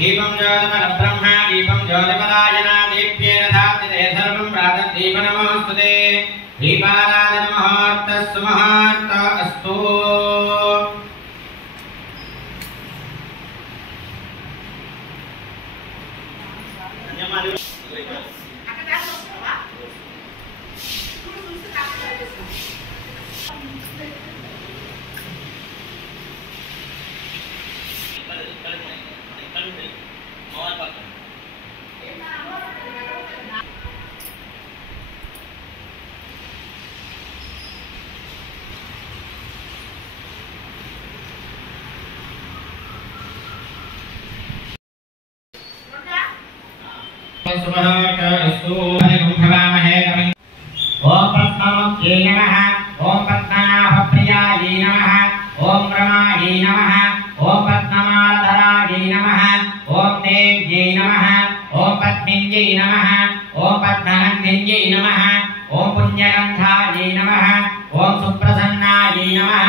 दीपं ज्योतिपरब्रह्मा दीपं ज्योतिपरायणा दीप्येन धात्ते सर्वं प्रातः नमोस्तुते दीपाराधन मुहूर्तः सुमुहूर्त अस्तु ओम पद्मावत्यै नमः ओम पद्मनाभप्रियायै नमः ओम रमायै नमः ओम पद्ममालाधरायै नमः ओम देव्यै नमः ओम पद्मिन्यै नमः ओम पद्मनन्दिन्यै नमः ओम पुण्यगन्धायै नमः ओम सुप्रसन्नायै नमः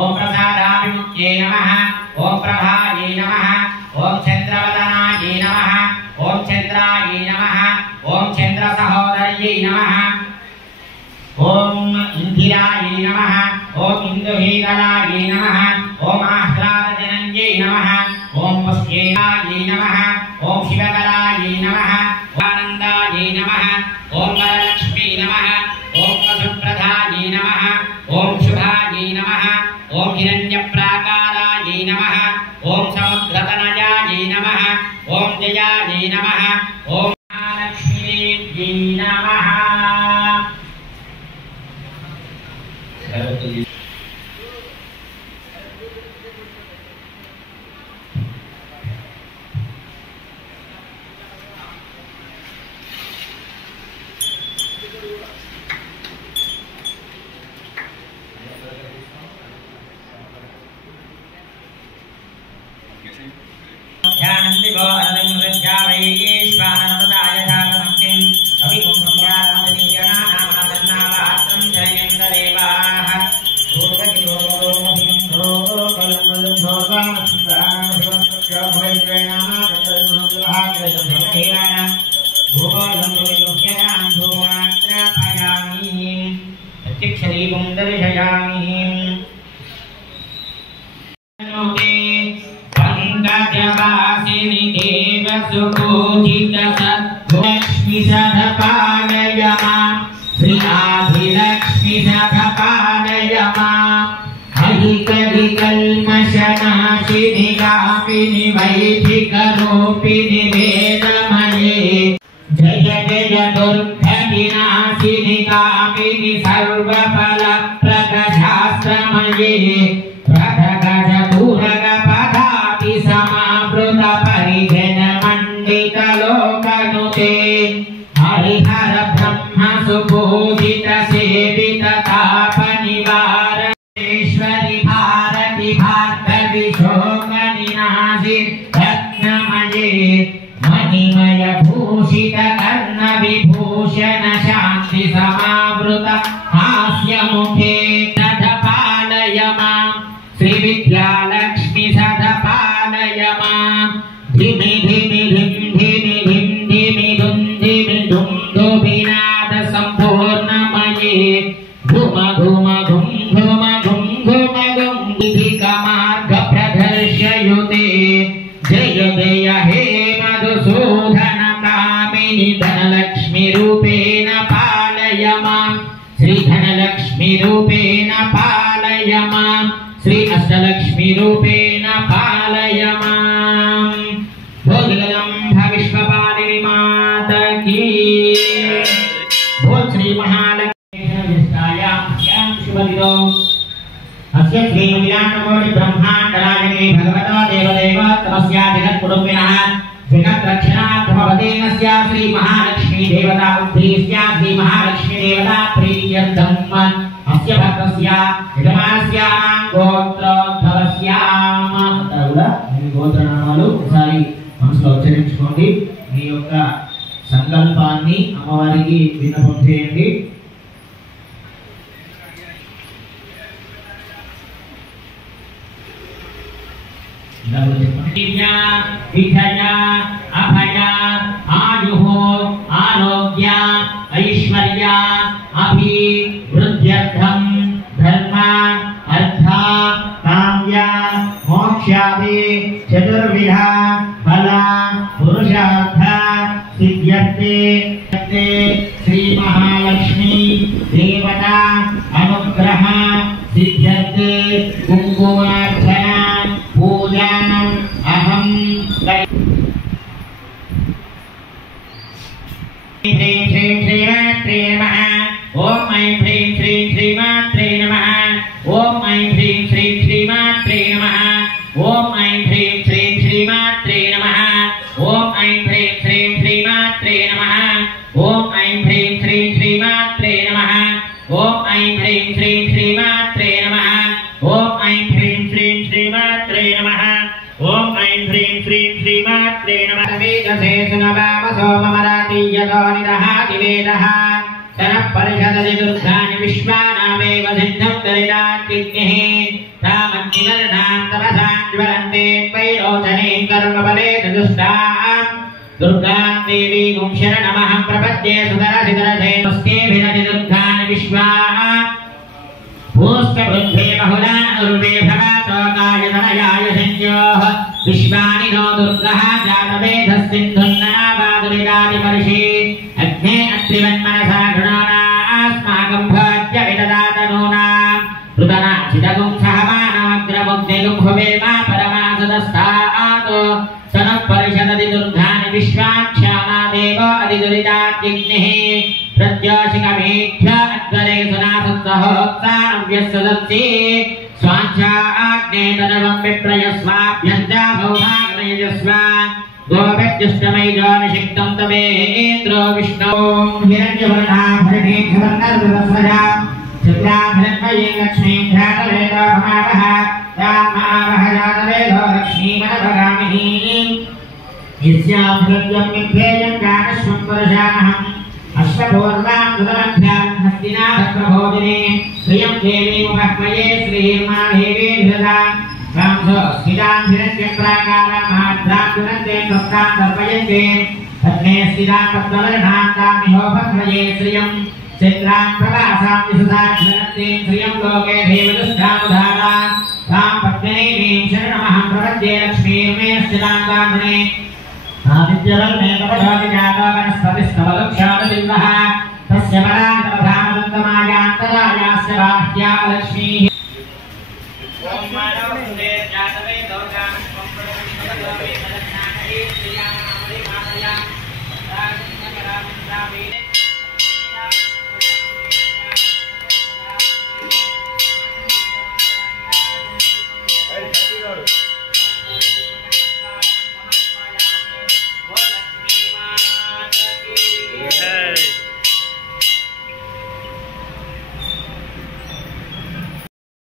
ओम प्रसादाभिमुख्यै नमः ओम प्रभायै नमः ओम चन्द्रवदनायै नमः ओम चन्द्रायै नमः ओम चन्द्रसहोदर्यै नमः ओम इंदिरायै नमः ओम इंदुहीतलायै नमः ओम आह्लादजनन्यै नमः ओम पुष्येयायै नमः ओम शिवकरायै नमः आनन्दायै नमः ओम वरलक्ष्मी नमः ओम वसुप्रधायै नमः ओम शुभायै नमः ओम हिरण्यप्राकारायै नमः ओम समुद्रतनयायै नमः ओम जयायै नमः ओम महालक्ष्मीदेव्यै नमः श्री महालक्ष्मी देवता उद्देश्या श्री महालक्ष्मी देवता प्रीत्यर्थम अस्य भक्तस्य यजमानस्य గోత్రోద్భవస్యామ అంతా కూడా మీ గోత్రనామాలు ఒకసారి మనసులో ఉచ్చరించుకోండి. మీ యొక్క సంకల్పాన్ని అమ్మవారికి విన్నపం చేయండి. विजय अभय आयुः आरोग्य ऐश्वर्य अभिवृद्ध्यर्थं धर्म अर्थ काम्य मोक्षादि चतुर्विध फल पुरुषार्थ सिद्ध्यर्थे श्री महालक्ष्मी देवता अनुग्रह सिद्ध्यर्थे कुंकुमार्चना पूजा अहं श्री श्री श्रीमात्रे नमः। ओम ऐं ह्रीं श्री श्रीमात्रे नमः। ओम ऐं ह्रीं श्री श्रीमात्रे नमः। ओम ऐं ह्रीं श्री श्रीमात्रे नमः। ओम ऐं ह्रीं श्री श्रीमात्रे नमः। ओम ऐं ह्रीं श्री श्रीमात्रे नमः। ओम ऐं ह्रीं श्री श्रीमात्रे नमः। ओम ऐं ह्रीं श्री श्रीमात्रे नमः। ओम ऐं ह्रीं श्री श्रीमात्रे नमः। वेदसे सुनवाम सोममरातीयतो निदहाति वेदः सनः परिषदति दुर्गानि विश्वानामेव सिद्धं दरिदात्किग्निः तामन्निवर्णां तपसां ज्वलन्ते त्वैरोचने कर्मफले चतुष्टां दुर्गां देवीं शरणमहं प्रपद्ये सुदरसिदरसे स्केभिरति दुर्गानि विश्वाः भूस्कवृद्धे बहुलान उर्वे भगातो कायतनयाय संयोः विश्वानि नो दुर्गः जातवेधः सिन्धुन्ननावादुरिदादिपर्षि अग्ने अत्रिवन्मनसा गृणानास्माकं भोज्य विददातनूनां ऋतनाचिदगुं सहमानमग्रमुग्निगुं भुवेमा परमासदस्तात् सनः परिषदति दुर्गानि विश्वाक्षामा देवो अधिदुरिदात्किग्निः प्रत्योषिकमेभ्य अद्वरे सुनाथसहोत्साव्यस्सदत्सि स्वाञ्छाग्ने तनवं विप्रयस्वाभ्यन्ता भौभागमयजस्व गोपत्युष्टमैजो निषिक्तं तमेन्द्रो विष्णो हिरण्यवर्णाभरणेभवर्णर्वस्वजा शुक्लाभरणमये लक्ष्मीं ध्यातवेदो भमावः तामावः जातवेदो लक्ष्मीमनभगामिनीं यस्यां हृद्यं विभेयं गानश्वं पुरुषानहम् अष्टपूर्वां दुदमध्यां हस्तिनाथप्रभोदिने श्रियं देवी मुखमये श्रीर्मादेवी धृता रामसो स्थितां हिरण्यं प्राकारामाद्रां दुरन्ते भक्तां तर्पयन्ते पद्मे स्थितां पद्मवर्णां तामिहोपमये श्रियं चित्रां प्रवासां विसुधां धनन्ते श्रियं लोके देवदुष्टामुधारां तां पद्मिनीं शरणमहं प्रपद्ये लक्ष्मीर्मे स्थितां कामणे आदित्यवल्मे कपटोऽपि जातो वनस्पतिस्तवलक्षादिवः तस्य परान्तमायान्तरायास्य बाह्या लक्ष्मीः ओम मानवं जातवे दोगां